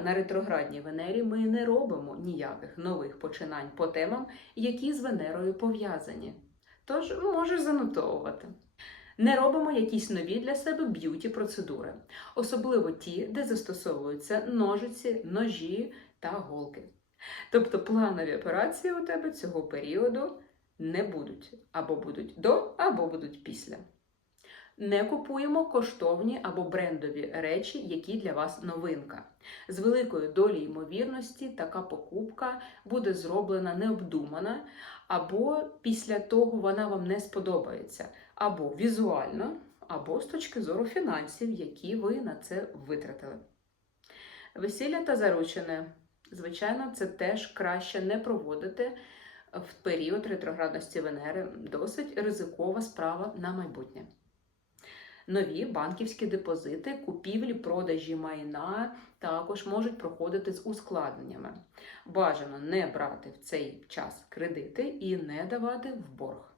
На ретроградній Венері ми не робимо ніяких нових починань по темам, які з Венерою пов'язані. Тож можеш занотовувати. Не робимо якісь нові для себе б'юті процедури, особливо ті, де застосовуються ножиці, ножі та голки. Тобто планові операції у тебе цього періоду не будуть, або будуть до, або будуть після. Не купуємо коштовні або брендові речі, які для вас новинка. З великою долею ймовірності така покупка буде зроблена необдумана, або після того вона вам не сподобається, або візуально, або з точки зору фінансів, які ви на це витратили. Весілля та заручене. Звичайно, це теж краще не проводити в період ретроградності Венери. Досить ризикова справа на майбутнє. Нові банківські депозити, купівлі, продажі майна також можуть проходити з ускладненнями. Бажано не брати в цей час кредити і не давати в борг.